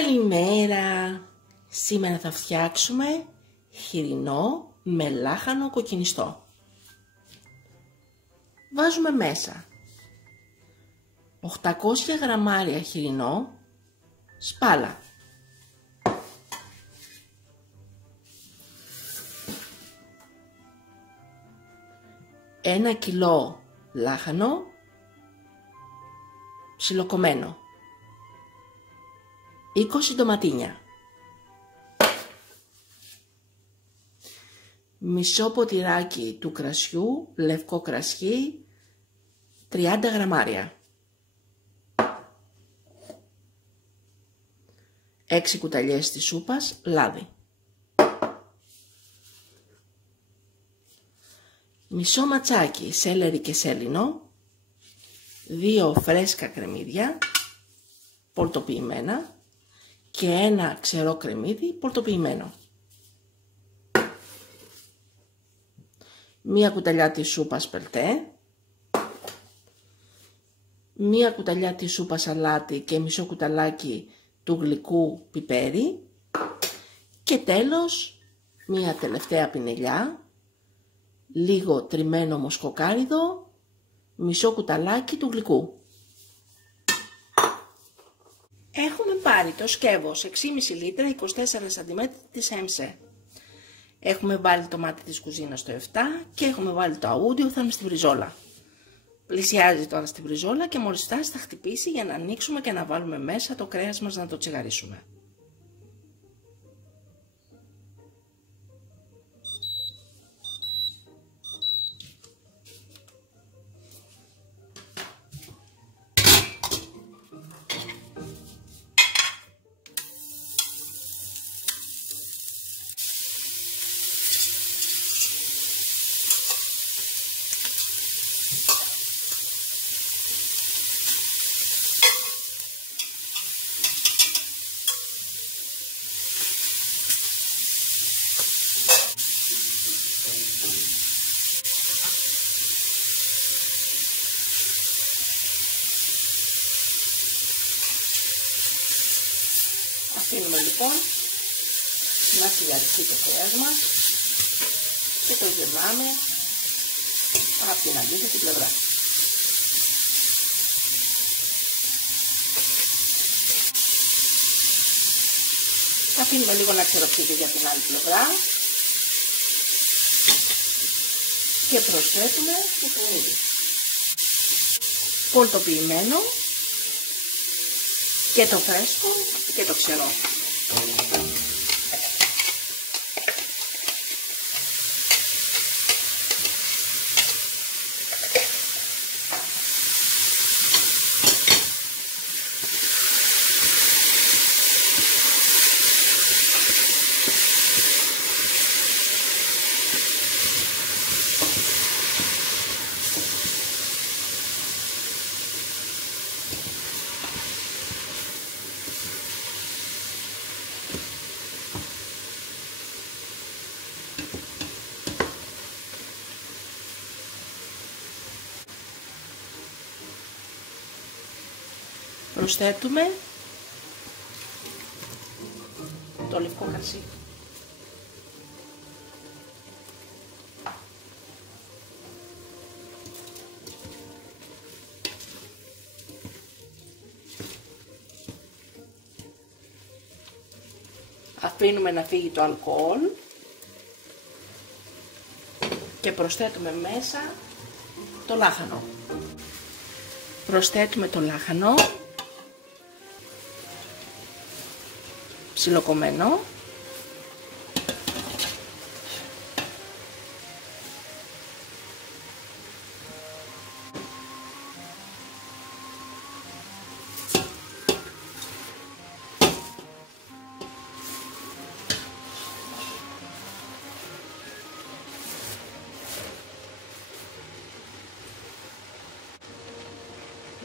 Καλημέρα! Σήμερα θα φτιάξουμε χοιρινό με λάχανο κοκκινιστό. Βάζουμε μέσα 800 γραμμάρια χοιρινό σπάλα, 1 κιλό λάχανο ψιλοκομμένο, 20 ντοματίνια, μισό ποτηράκι του κρασιού, λευκό κρασί, 30 γραμμάρια, 6 κουταλιές της σούπας λάδι, μισό ματσάκι σέλερι και σέλινο, 2 φρέσκα κρεμμύδια πολτοποιημένα και 1 ξερό κρεμμύδι πολτοποιημένο, 1 κουταλιά της σούπας πελτέ, 1 κουταλιά της σούπας αλάτι και μισό κουταλάκι του γλυκού πιπέρι και τέλος 1 τελευταία πινελιά, λίγο τριμμένο μοσκοκάριδο, μισό κουταλάκι του γλυκού. Έχουμε πάρει το σκεύος 6,5 λίτρα 24 cm της έμσε. Έχουμε βάλει το μάτι της κουζίνας στο 7 και έχουμε βάλει το αούντιο θα είναι στη βριζόλα. Πλησιάζει τώρα στη βριζόλα και μόλις φτάσει θα χτυπήσει για να ανοίξουμε και να βάλουμε μέσα το κρέας μας να το τσιγαρίσουμε. Αφήνουμε λοιπόν να τσιγαριστεί το κρέας μας και το γυρνάμε από την αντίθετη πλευρά. Αφήνουμε λίγο να ξεροψείται για την άλλη πλευρά και προσθέτουμε το κρεμμύδι πολτοποιημένο και το φρέσκο και το ξερό. Προσθέτουμε το λευκό κρασί. Αφήνουμε να φύγει το αλκοόλ και προσθέτουμε μέσα το λάχανο. Προσθέτουμε το λάχανο ψιλοκομμένο,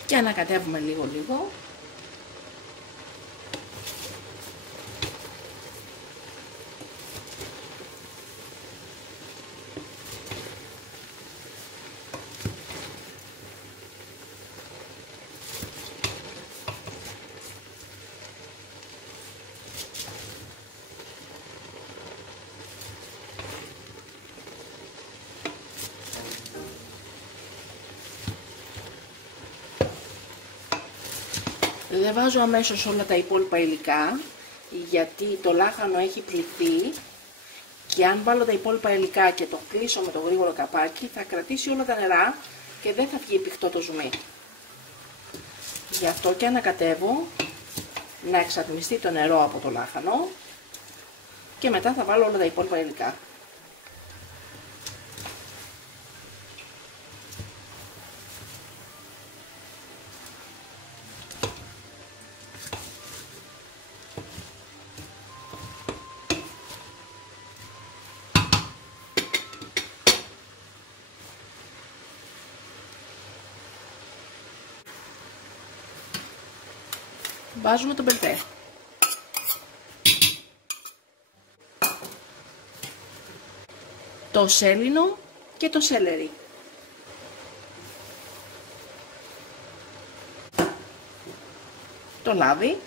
και ανακατεύουμε λίγο. Δεν βάζω αμέσως όλα τα υπόλοιπα υλικά, γιατί το λάχανο έχει πληθεί και αν βάλω τα υπόλοιπα υλικά και το κλείσω με το γρήγορο καπάκι θα κρατήσει όλα τα νερά και δεν θα βγει πηχτό το ζουμί. Γι' αυτό και ανακατεύω να εξατμιστεί το νερό από το λάχανο και μετά θα βάλω όλα τα υπόλοιπα υλικά. Βάζουμε το μπελτέ. Το σέλινο και το σέλερι. Το λάδι.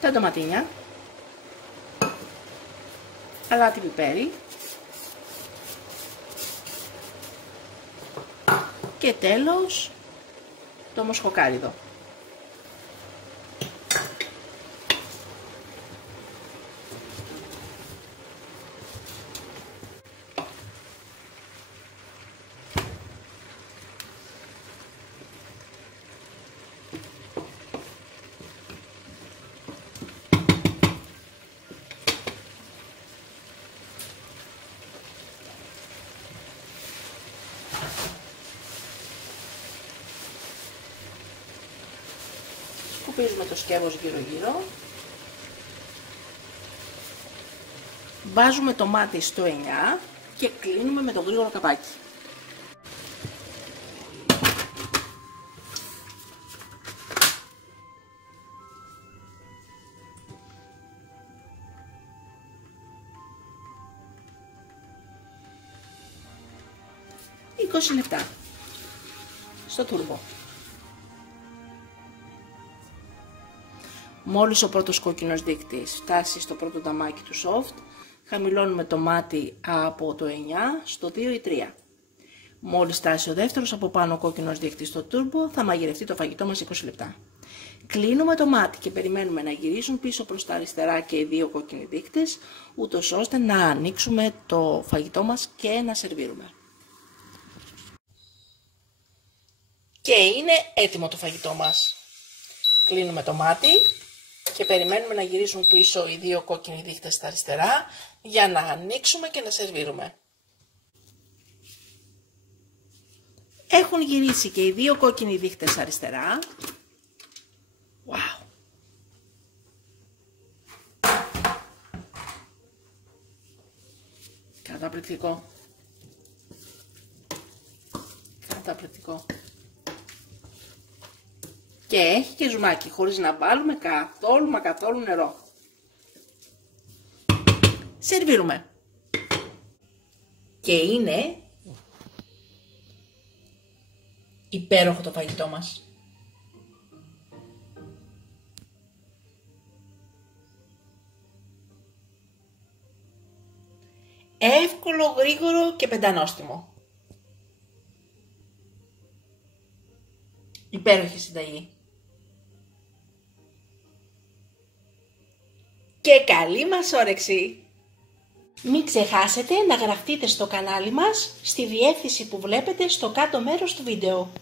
Τα ντοματίνια. Αλάτι πιπέρι και τέλος το μοσχοκάριδο. Σκουπίζουμε το σκεύος γύρω γύρω. Βάζουμε το μάτι στο 9 και κλείνουμε με το γρήγορο καπάκι. «20 λεπτά» στο τούρμπο. Μόλις ο πρώτος κόκκινος δείκτης φτάσει στο πρώτο νταμάκι του soft, χαμηλώνουμε το μάτι από το 9 στο 2 ή 3. Μόλις φτάσει ο δεύτερος από πάνω κόκκινος δείκτης στο turbo, θα μαγειρευτεί το φαγητό μας 20 λεπτά. Κλείνουμε το μάτι και περιμένουμε να γυρίσουν πίσω προς τα αριστερά και οι δύο κόκκινοι δείκτες, ούτως ώστε να ανοίξουμε το φαγητό μας και να σερβίρουμε. Και είναι έτοιμο το φαγητό μας. Κλείνουμε το μάτι και περιμένουμε να γυρίσουν πίσω οι δύο κόκκινοι δείκτες στα αριστερά για να ανοίξουμε και να σερβίρουμε. Έχουν γυρίσει και οι δύο κόκκινοι δείκτες αριστερά. Wow. Καταπληκτικό. Καταπληκτικό. Και έχει και ζουμάκι, χωρίς να βάλουμε καθόλου νερό. Σερβίρουμε. Και είναι υπέροχο το φαγητό μας. Εύκολο, γρήγορο και πεντανόστιμο. Υπέροχη συνταγή. Και καλή μας όρεξη! Μην ξεχάσετε να γραφτείτε στο κανάλι μας στη διεύθυνση που βλέπετε στο κάτω μέρος του βίντεο.